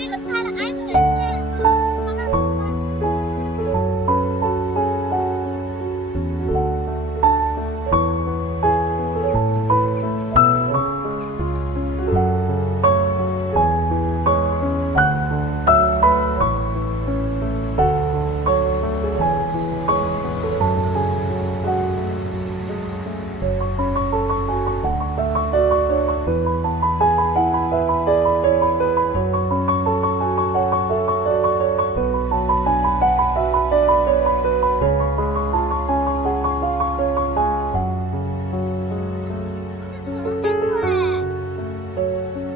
这个是它的安全线吗？它那不安全是纯黑色哎，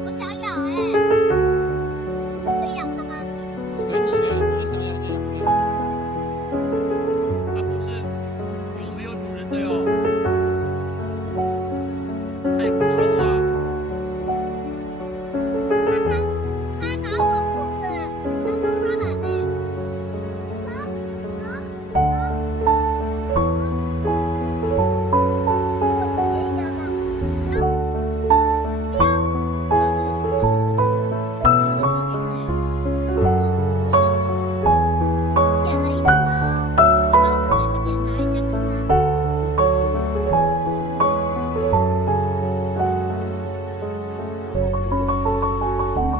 我想养哎，可以养它吗？随你嘞，你想养就养呗。它不是有没有主人的哟，它也不瘦啊。它拿我裤子当毛刷板呢。走走走，跟我鞋一样的。喵喵，你看这个是不是有钱人呀？哎呦真是哎，可不要了，捡了一只猫，你帮我给它检查一下看看。这个是猫的主人，然后可以给它除虫。嗯，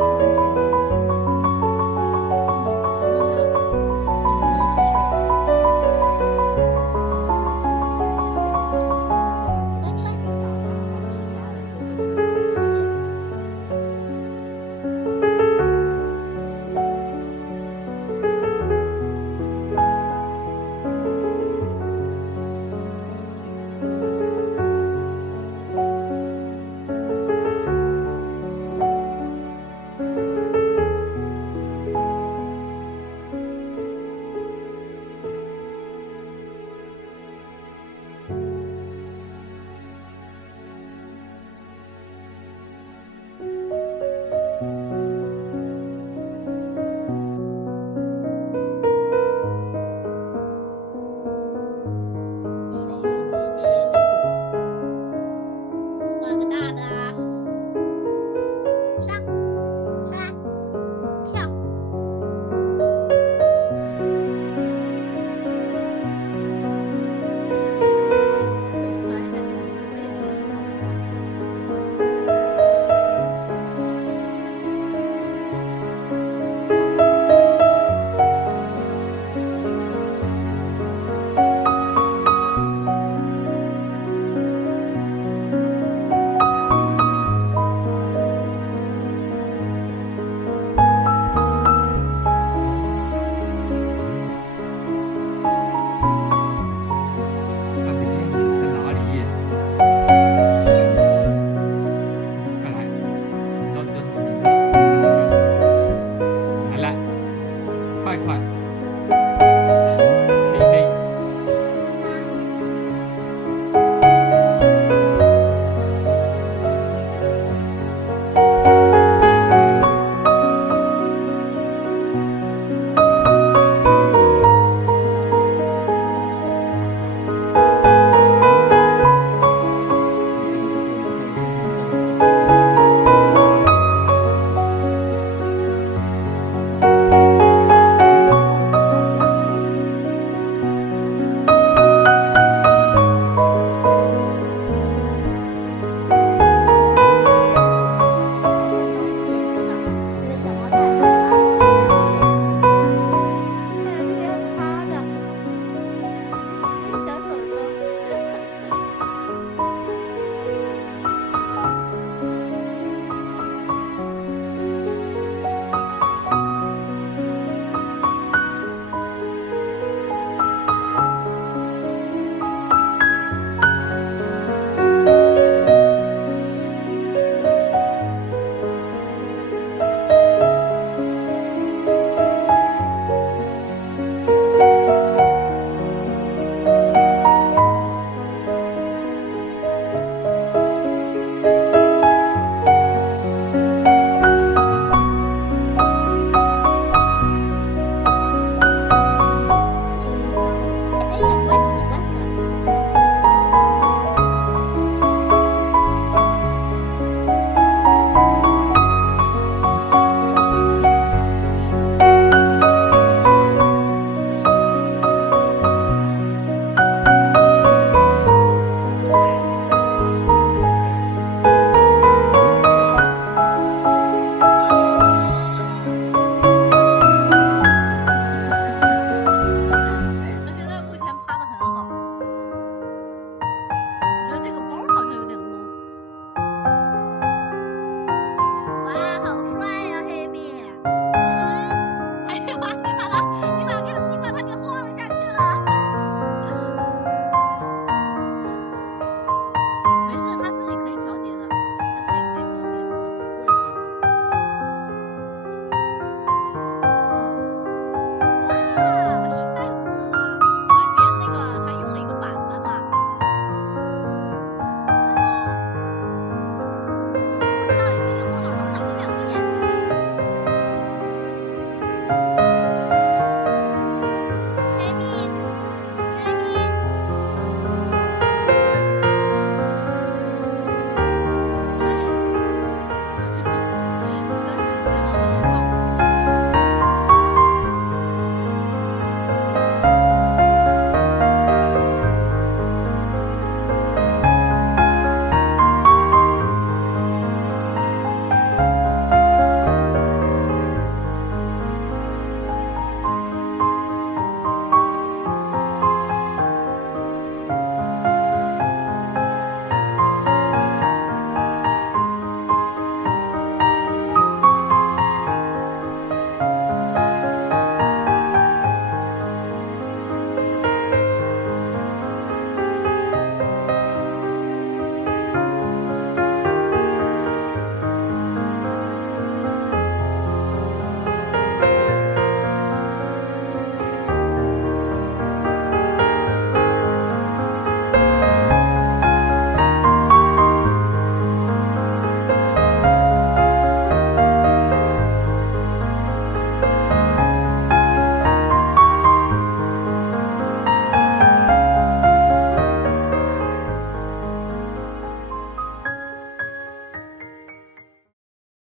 除完之后要先洗澡，洗澡的水，想让它也不能洗水。就你先洗点儿卫生巾啊，然后给它洗点杂饭啊，洗下耳朵给它洗。小笼子给没收。换个大的啊。